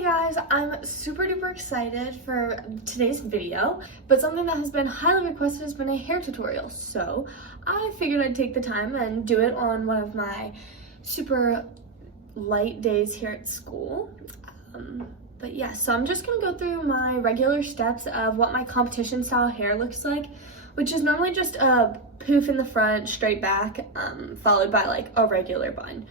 Hey guys, I'm super duper excited for today's video, but something that has been highly requested has been a hair tutorial. So I figured I'd take the time and do it on one of my super light days here at school. But yeah, so I'm just gonna go through my regular steps of what my competition style hair looks like, which is normally just a poof in the front, straight back, followed by like a regular bun.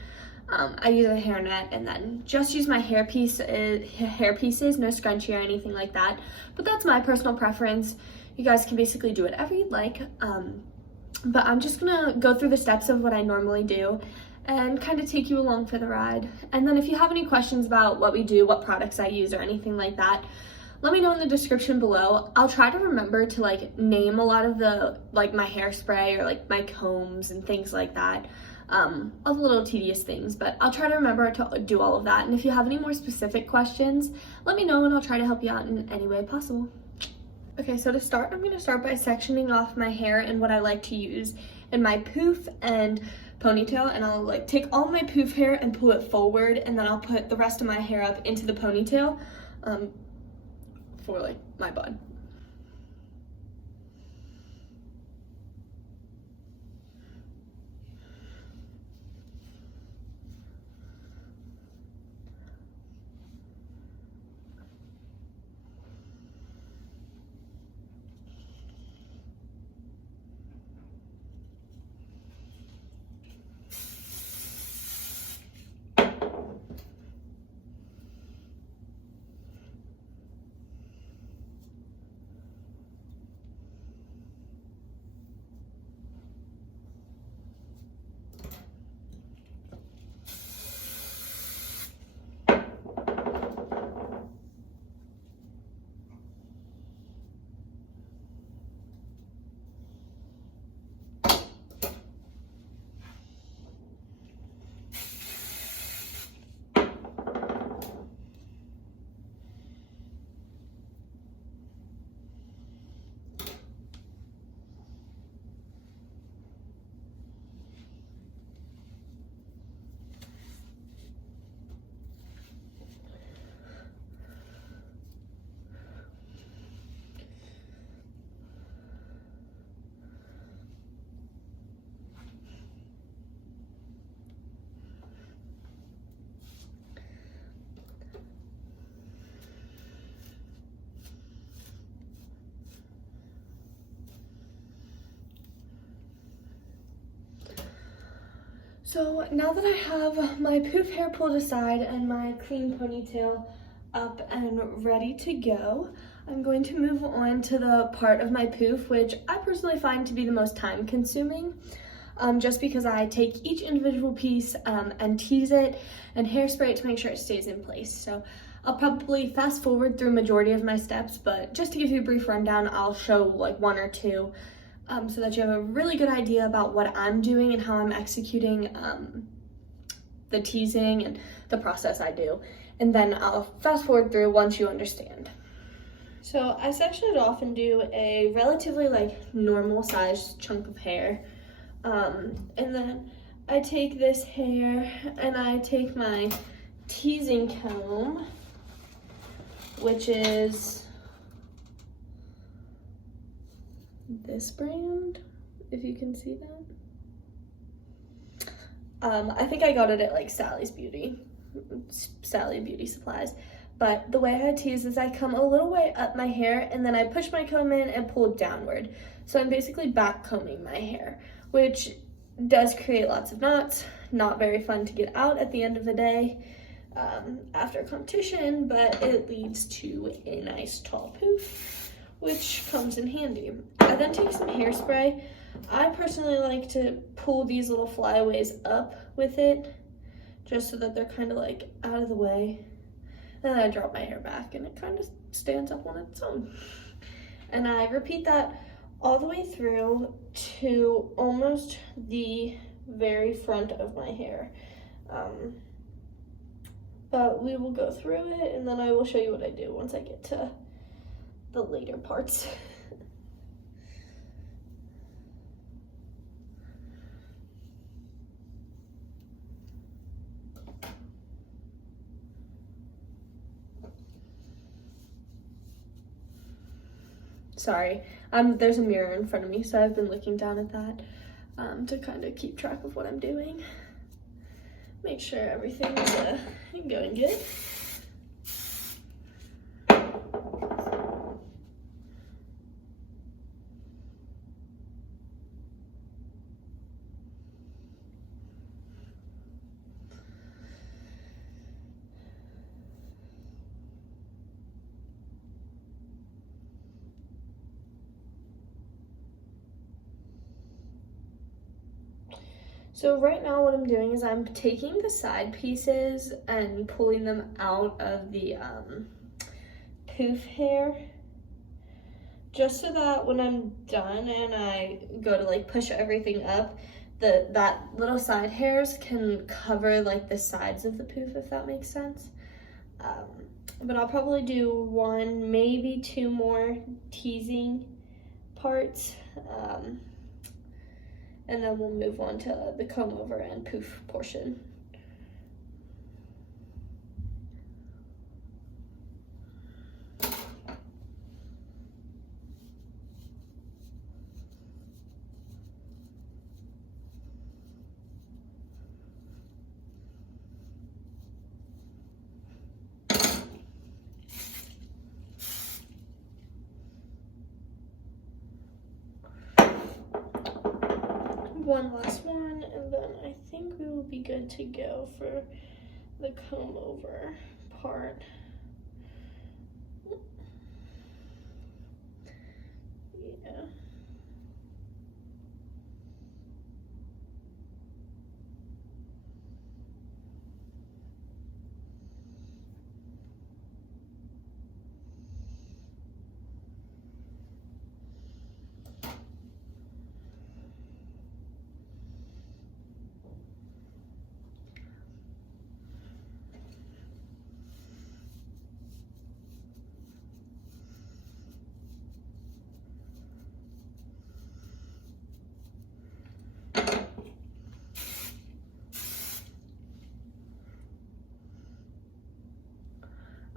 I use a hairnet and then just use my hair pieces, no scrunchie or anything like that. But that's my personal preference. You guys can basically do whatever you'd like. But I'm just gonna go through the steps of what I normally do and kind of take you along for the ride. And then if you have any questions about what we do, what products I use or anything like that, let me know in the description below. I'll try to remember to like name a lot of the like my hairspray or like my combs and things like that. All the little tedious things, but I'll try to remember to do all of that. And if you have any more specific questions, let me know and I'll try to help you out in any way possible. Okay, so to start, I'm gonna start by sectioning off my hair and what I like to use in my poof and ponytail. And I'll like take all my poof hair and pull it forward, and then I'll put the rest of my hair up into the ponytail for like my bun. So now that I have my poof hair pulled aside and my clean ponytail up and ready to go, I'm going to move on to the part of my poof, which I personally find to be the most time consuming, just because I take each individual piece and tease it and hairspray it to make sure it stays in place. So I'll probably fast forward through majority of my steps, but just to give you a brief rundown, I'll show like one or two so that you have a really good idea about what I'm doing and how I'm executing the teasing and the process I do. And then I'll fast forward through once you understand. So I section it off and do a relatively like normal sized chunk of hair. And then I take this hair and I take my teasing comb, which is this brand, if you can see that. I think I got it at like Sally Beauty Supplies. But the way I tease is I come a little way up my hair and then I push my comb in and pull downward. So I'm basically back combing my hair, which does create lots of knots. Not very fun to get out at the end of the day after a competition, but it leads to a nice tall poof, which comes in handy. I then take some hairspray. I personally like to pull these little flyaways up with it, just so that they're kind of like out of the way. And then I drop my hair back and it kind of stands up on its own. And I repeat that all the way through to almost the very front of my hair. But we will go through it and then I will show you what I do once I get to the later parts. Sorry, there's a mirror in front of me, so I've been looking down at that to kind of keep track of what I'm doing. Make sure everything's going good. So right now what I'm doing is I'm taking the side pieces and pulling them out of the poof hair, just so that when I'm done and I go to like push everything up, that little side hairs can cover like the sides of the poof, if that makes sense. But I'll probably do 1, maybe 2 more teasing parts. And then we'll move on to the comb over and poof portion. One last one, and then I think we will be good to go for the comb over part. Yeah.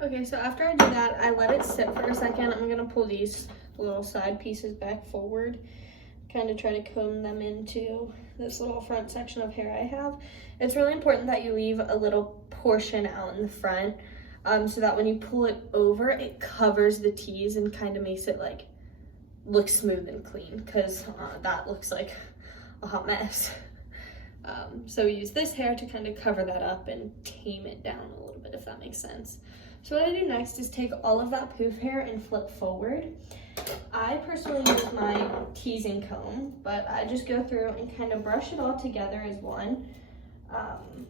Okay, so after I do that, I let it sit for a second. I'm gonna pull these little side pieces back forward, kind of try to comb them into this little front section of hair I have. It's really important that you leave a little portion out in the front, so that when you pull it over, it covers the tease and kind of makes it like look smooth and clean, because that looks like a hot mess. So we use this hair to kind of cover that up and tame it down a little bit, if that makes sense. So what I do next is take all of that poof hair and flip forward. I personally use my teasing comb, but I just go through and kind of brush it all together as one. Kind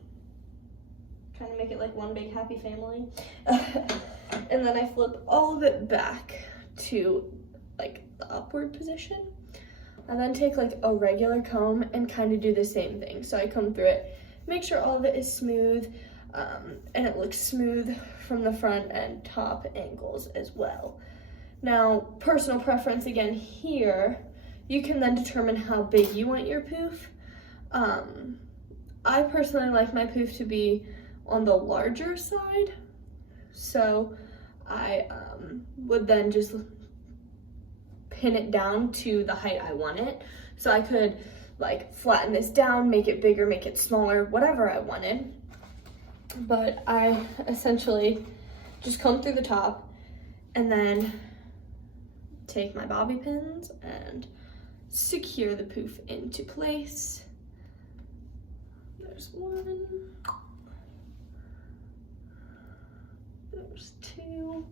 of make it like one big happy family. And then I flip all of it back to like the upward position. And then take like a regular comb and kind of do the same thing. So I comb through it, make sure all of it is smooth, and it looks smooth from the front and top angles as well. Now, personal preference again here, you can then determine how big you want your poof. I personally like my poof to be on the larger side, so I would then just pin it down to the height I want it. So I could like flatten this down, make it bigger, make it smaller, whatever I wanted. But I essentially just comb through the top and then take my bobby pins and secure the poof into place. There's one. There's two.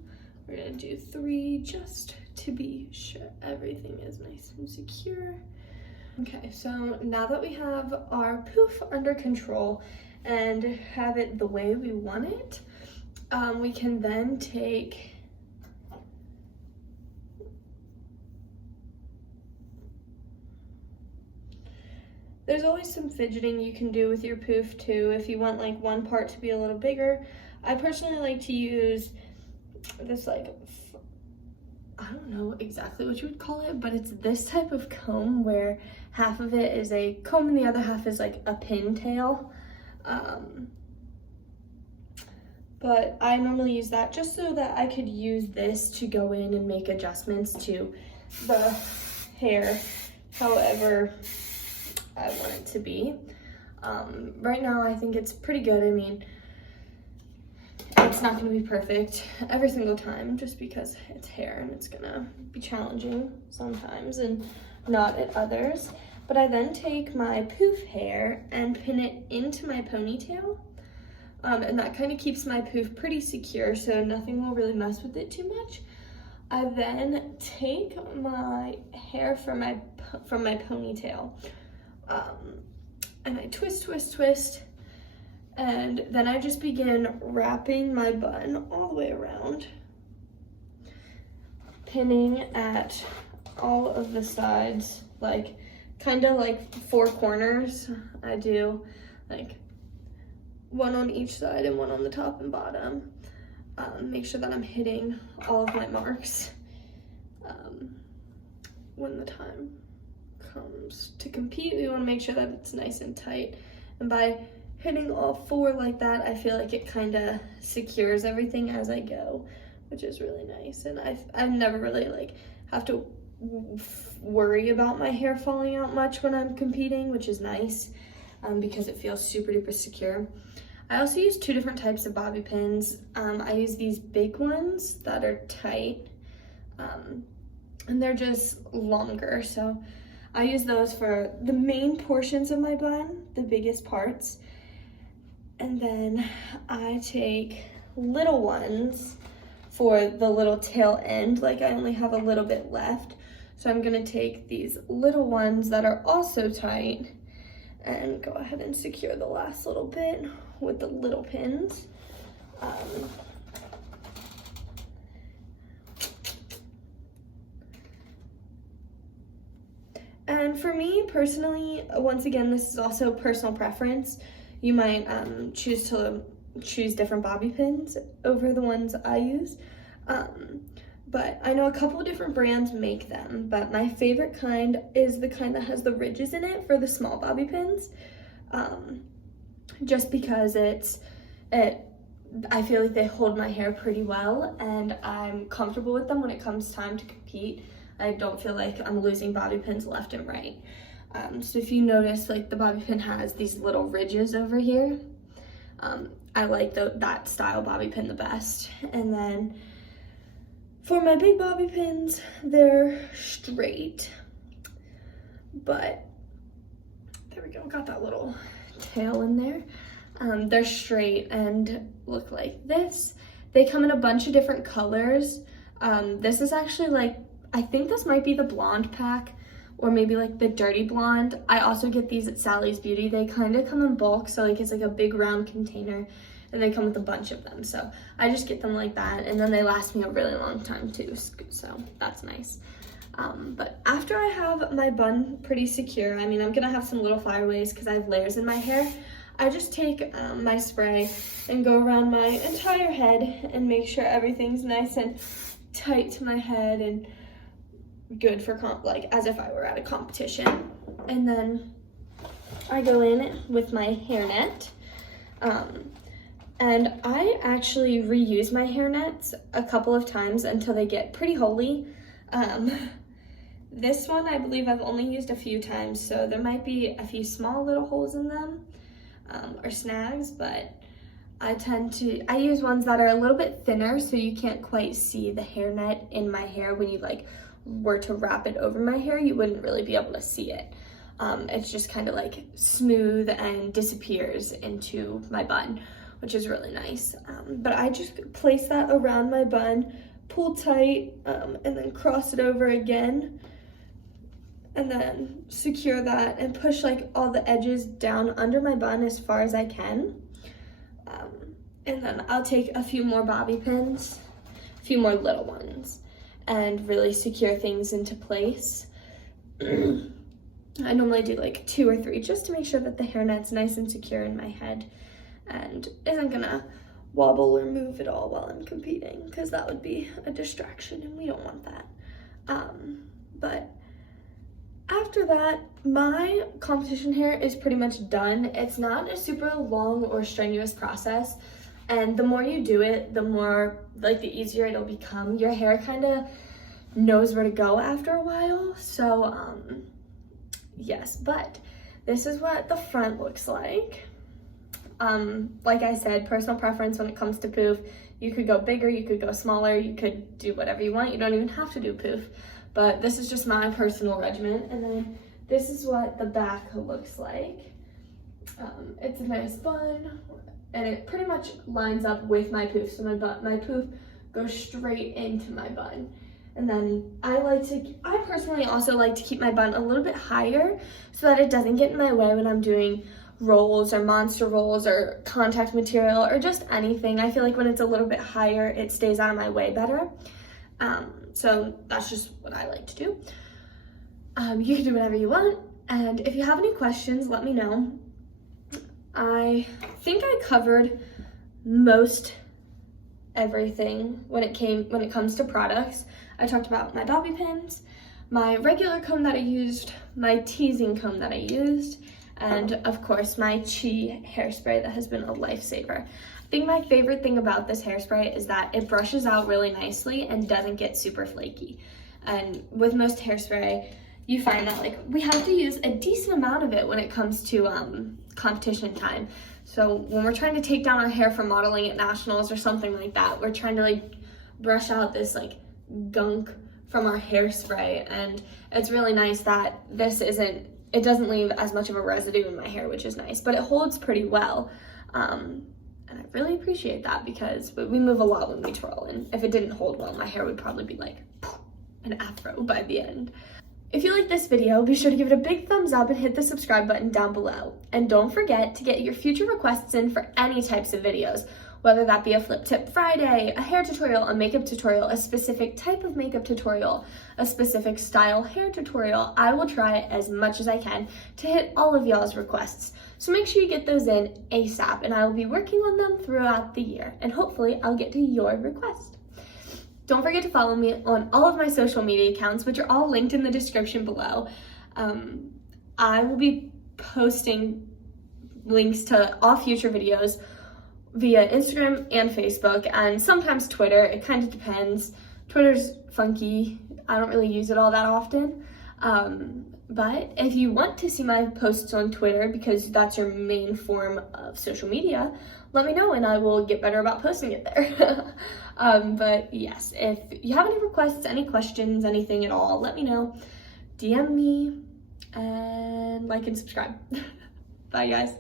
We're gonna do 3 just to be sure everything is nice and secure. Okay, so now that we have our poof under control and have it the way we want it, we can then take there's always some fidgeting you can do with your poof too if you want like one part to be a little bigger. I personally like to use this like, I don't know exactly what you would call it, but it's this type of comb where half of it is a comb and the other half is like a pintail. But I normally use that just so that I could use this to go in and make adjustments to the hair however I want it to be. Right now I think it's pretty good. I mean, it's not gonna be perfect every single time just because it's hair and it's gonna be challenging sometimes and not at others. But I then take my poof hair and pin it into my ponytail. And that kind of keeps my poof pretty secure so nothing will really mess with it too much. I then take my hair from my ponytail and I twist, and then I just begin wrapping my bun all the way around, pinning at all of the sides, like kind of like 4 corners. I do like one on each side and one on the top and bottom. Make sure that I'm hitting all of my marks when the time comes to compete. We want to make sure that it's nice and tight, and by hitting all 4 like that, I feel like it kind of secures everything as I go, which is really nice. And I've never really like have to worry about my hair falling out much when I'm competing, which is nice because it feels super duper secure. I also use 2 different types of bobby pins. I use these big ones that are tight, and they're just longer. So I use those for the main portions of my bun, the biggest parts. And then I take little ones for the little tail end, like I only have a little bit left. So I'm gonna take these little ones that are also tight and go ahead and secure the last little bit with the little pins. And for me personally, once again, this is also personal preference. You might choose different bobby pins over the ones I use. But I know a couple of different brands make them, but my favorite kind is the kind that has the ridges in it for the small bobby pins. Just because I feel like they hold my hair pretty well and I'm comfortable with them when it comes time to compete. I don't feel like I'm losing bobby pins left and right. So if you notice, like the bobby pin has these little ridges over here. I like that style bobby pin the best. And then for my big bobby pins, they're straight, but there we go, got that little tail in there. They're straight and look like this. They come in a bunch of different colors. This is actually like, I think this might be the blonde pack or maybe like the dirty blonde. I also get these at Sally's Beauty. They kind of come in bulk, so like it's like a big round container and they come with a bunch of them. So I just get them like that, and then they last me a really long time too, so that's nice. But after I have my bun pretty secure, I mean, I'm gonna have some little flyaways because I have layers in my hair. I just take my spray and go around my entire head and make sure everything's nice and tight to my head and good for like as if I were at a competition. And then I go in with my hairnet. And I actually reuse my hairnets a couple of times until they get pretty holy. This one I believe I've only used a few times, so there might be a few small little holes in them or snags, but I use ones that are a little bit thinner so you can't quite see the hairnet in my hair. When you like were to wrap it over my hair, you wouldn't really be able to see it. It's just kind of like smooth and disappears into my bun, which is really nice. But I just place that around my bun, pull tight, and then cross it over again, and then secure that and push like all the edges down under my bun as far as I can. And then I'll take a few more bobby pins, a few more little ones, and really secure things into place. I normally do like 2 or 3 just to make sure that the hairnet's nice and secure in my head and isn't gonna wobble or move at all while I'm competing, because that would be a distraction and we don't want that. But after that, my competition hair is pretty much done. It's not a super long or strenuous process, and the more you do it, the more like the easier it'll become. Your hair kind of knows where to go after a while. So yes, but this is what the front looks like. Like I said, personal preference when it comes to poof. You could go bigger, you could go smaller, you could do whatever you want. You don't even have to do poof, but this is just my personal regimen. And then this is what the back looks like. It's a nice bun, and it pretty much lines up with my poof. So my poof goes straight into my bun. And then I personally also like to keep my bun a little bit higher so that it doesn't get in my way when I'm doing rolls or monster rolls or contact material or just anything. I feel like when it's a little bit higher, it stays out of my way better. So that's just what I like to do. You can do whatever you want. And if you have any questions, let me know. I think I covered most everything when it comes to products. I talked about my bobby pins, my regular comb that I used, my teasing comb that I used, and of course my Chi hairspray that has been a lifesaver. I think my favorite thing about this hairspray is that it brushes out really nicely and doesn't get super flaky. And with most hairspray, you find that like we have to use a decent amount of it when it comes to competition time. So when we're trying to take down our hair for modeling at nationals or something like that, we're trying to like brush out this like gunk from our hairspray, and it's really nice that it doesn't leave as much of a residue in my hair, which is nice, but it holds pretty well. And I really appreciate that because we move a lot when we twirl, and if it didn't hold well, my hair would probably be like an afro by the end. If you like this video, be sure to give it a big thumbs up and hit the subscribe button down below. And don't forget to get your future requests in for any types of videos, whether that be a flip tip Friday, a hair tutorial, a makeup tutorial, a specific type of makeup tutorial, a specific style hair tutorial. I will try as much as I can to hit all of y'all's requests. So make sure you get those in ASAP, and I will be working on them throughout the year, and hopefully I'll get to your request. Don't forget to follow me on all of my social media accounts, which are all linked in the description below. I will be posting links to all future videos via Instagram and Facebook, and sometimes Twitter. It kind of depends. Twitter's funky. I don't really use it all that often. But if you want to see my posts on Twitter, because that's your main form of social media, let me know and I will get better about posting it there. But yes, if you have any requests, any questions, anything at all, let me know. DM me and like and subscribe. Bye guys.